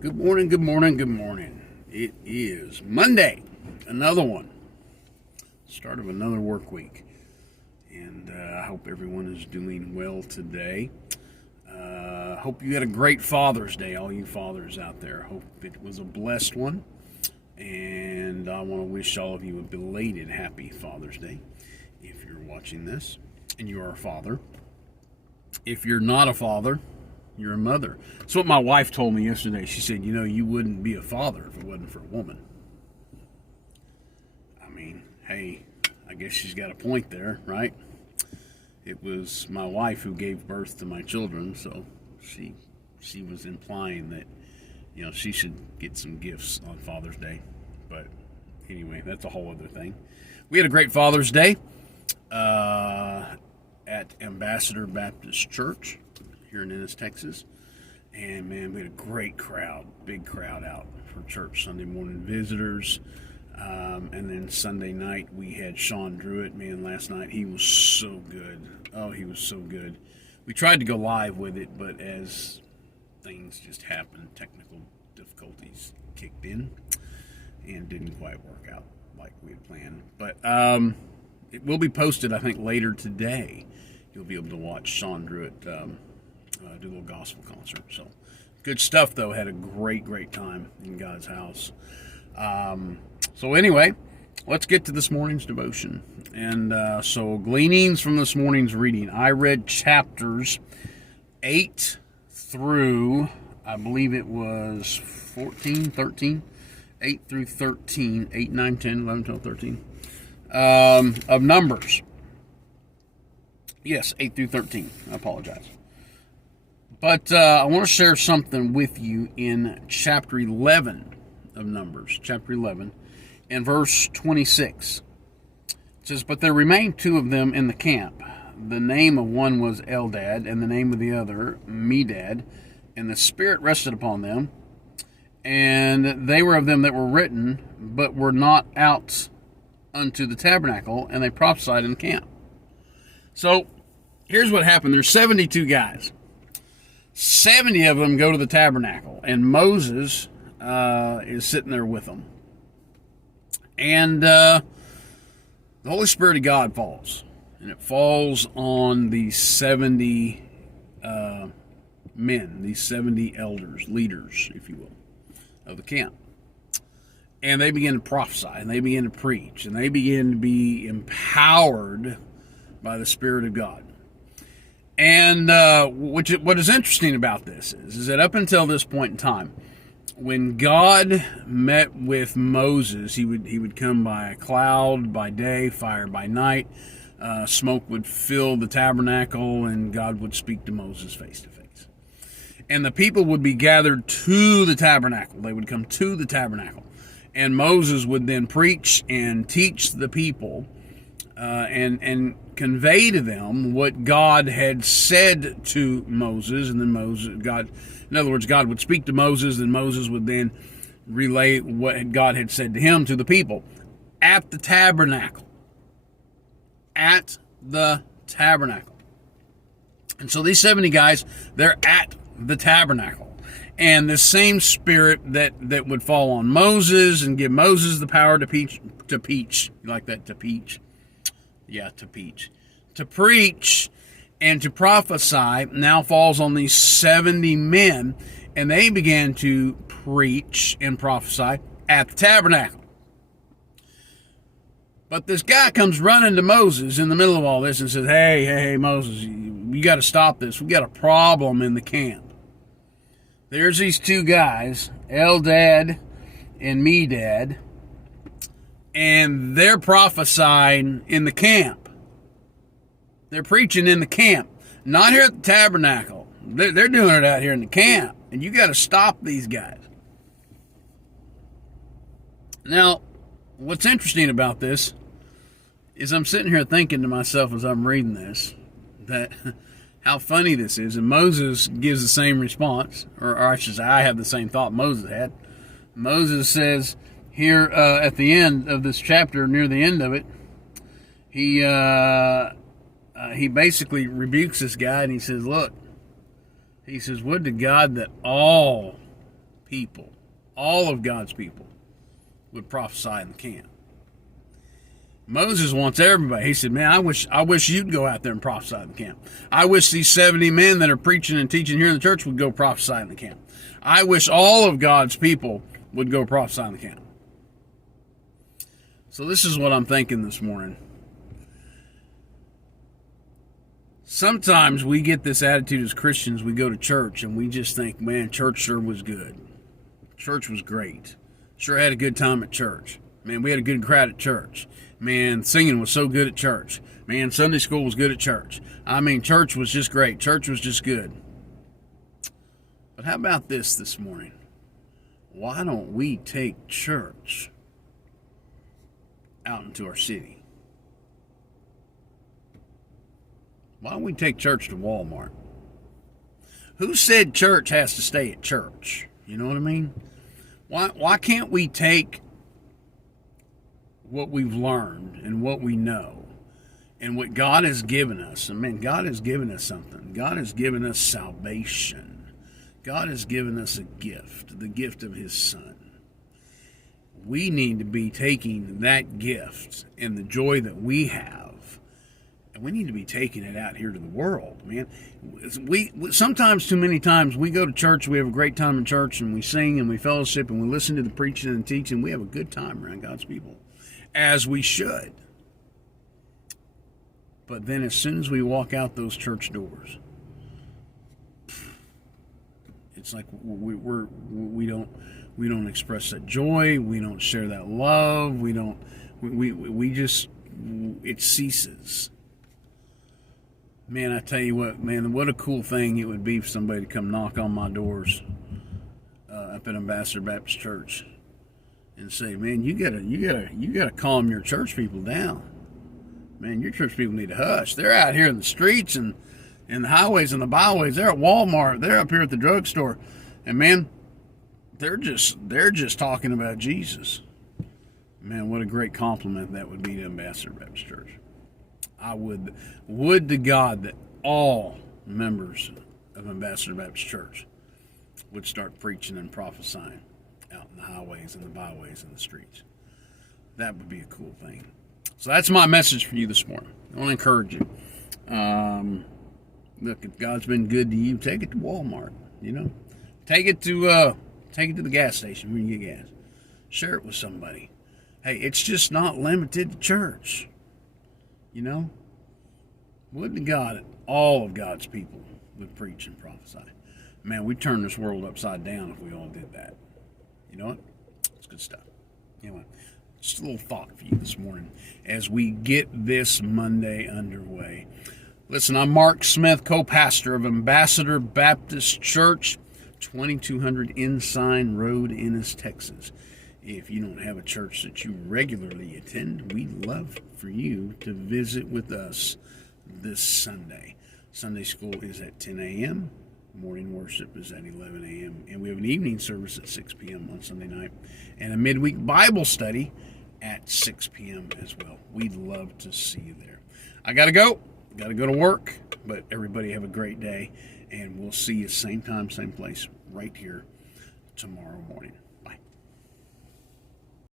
Good morning, good morning, good morning. It is Monday, another one. Start of another work week. And I hope everyone is doing well today. Hope you had a great Father's Day, all you fathers out there. Hope it was a blessed one. And I want to wish all of you a belated happy Father's Day if you're watching this and you are a father. If you're not a father, you're a mother. That's what my wife told me yesterday. She said, you wouldn't be a father if it wasn't for a woman. I mean, hey, I guess she's got a point there, right? It was my wife who gave birth to my children, so she was implying that, she should get some gifts on Father's Day. But anyway, that's a whole other thing. We had a great Father's Day at Ambassador Baptist Church here in Ennis, Texas. And man, we had a great crowd, big crowd out for church. Sunday morning visitors. And then Sunday night we had Sean Druitt. Man, last night he was so good. Oh, he was so good. We tried to go live with it, but as things just happened, technical difficulties kicked in and didn't quite work out like we had planned. But it will be posted, I think, later today. You'll be able to watch Sean Druitt do a little gospel concert. So good stuff, though. Had a great time in God's house. So anyway, let's get to this morning's devotion. And so gleanings from this morning's reading. I read chapters 8 through, I believe it was 14, 13. 8 through 13, 8, 9, 10, 11, 12, 13, of Numbers. Yes, 8 through 13. I apologize. But I want to share something with you in chapter 11 of Numbers. Chapter 11 and verse 26. It says, "But there remained two of them in the camp. The name of one was Eldad, and the name of the other Medad. And the Spirit rested upon them. And they were of them that were written, but were not out unto the tabernacle, and they prophesied in the camp." So, here's what happened. There's 72 guys. 70 of them go to the tabernacle, and Moses is sitting there with them. And the Holy Spirit of God falls, and it falls on these 70 men, these 70 elders, leaders, if you will, of the camp. And they begin to prophesy, and they begin to preach, and they begin to be empowered by the Spirit of God. And what is interesting about this is that up until this point in time, when God met with Moses, he would come by a cloud by day, fire by night. Smoke would fill the tabernacle, and God would speak to Moses face to face. And the people would be gathered to the tabernacle. They would come to the tabernacle. And Moses would then preach and teach the people and convey to them what God had said to Moses. And then in other words, God would speak to Moses, and Moses would then relay what God had said to him to the people at the tabernacle. At the tabernacle. And so these 70 guys, they're at the tabernacle. And the same Spirit that would fall on Moses and give Moses the power to preach. You like that? To preach? Yeah, to preach. To preach and to prophesy now falls on these 70 men. And they began to preach and prophesy at the tabernacle. But this guy comes running to Moses in the middle of all this and says, Hey, Moses, you got to stop this. We got a problem in the camp. There's these two guys, Eldad and Medad, and they're prophesying in the camp. They're preaching in the camp, not here at the tabernacle. They're doing it out here in the camp, and you got to stop these guys. Now, what's interesting about this is I'm sitting here thinking to myself as I'm reading this that how funny this is. And Moses gives the same response, or I should say, I have the same thought Moses had. Moses says here at the end of this chapter, near the end of it, he basically rebukes this guy, and he says, look, he says, would to God that all people, all of God's people, would prophesy in the camp. Moses wants everybody. He said, man, I wish you'd go out there and prophesy in the camp. I wish these 70 men that are preaching and teaching here in the church would go prophesy in the camp. I wish all of God's people would go prophesy in the camp. So this is what I'm thinking this morning. Sometimes we get this attitude as Christians. We go to church and we just think, man, church sure was good. Church was great. Sure had a good time at church. Man, we had a good crowd at church. Man, singing was so good at church. Man, Sunday school was good at church. I mean, church was just great. Church was just good. But how about this morning? Why don't we take church out into our city? Why don't we take church to Walmart? Who said church has to stay at church? You know what I mean? Why can't we take what we've learned and what we know and what God has given us? And man, God has given us something. God has given us salvation. God has given us a gift, the gift of His Son. We need to be taking that gift and the joy that we have, and we need to be taking it out here to the world, man. We sometimes, too many times, we go to church, we have a great time in church, and we sing and we fellowship and we listen to the preaching and teaching. We have a good time around God's people, as we should. But then as soon as we walk out those church doors, it's like we don't express that joy. We don't share that love. We just, it ceases. Man, I tell you what, man, what a cool thing it would be for somebody to come knock on my doors up at Ambassador Baptist Church and say, man, you gotta calm your church people down. Man, your church people need to hush. They're out here in the streets and in the highways and the byways. They're at Walmart. They're up here at the drugstore, and man, they're just talking about Jesus. Man, what a great compliment that would be to Ambassador Baptist Church. I would to God that all members of Ambassador Baptist Church would start preaching and prophesying out in the highways and the byways and the streets. That would be a cool thing. So that's my message for you this morning. I want to encourage you. Look, if God's been good to you, take it to Walmart. You know, take it to the gas station where you get gas. Share it with somebody. Hey, it's just not limited to church. You know, would to God that all of God's people would preach and prophesy. Man, we'd turn this world upside down if we all did that. You know what? It's good stuff. Anyway, just a little thought for you this morning as we get this Monday underway. Listen, I'm Mark Smith, co-pastor of Ambassador Baptist Church, 2200 Ensign Road, Ennis, Texas. If you don't have a church that you regularly attend, we'd love for you to visit with us this Sunday. Sunday school is at 10 a.m. Morning worship is at 11 a.m. And we have an evening service at 6 p.m. on Sunday night. And a midweek Bible study at 6 p.m. as well. We'd love to see you there. I got to go. Got to go to work. But everybody have a great day. And we'll see you same time, same place, right here tomorrow morning.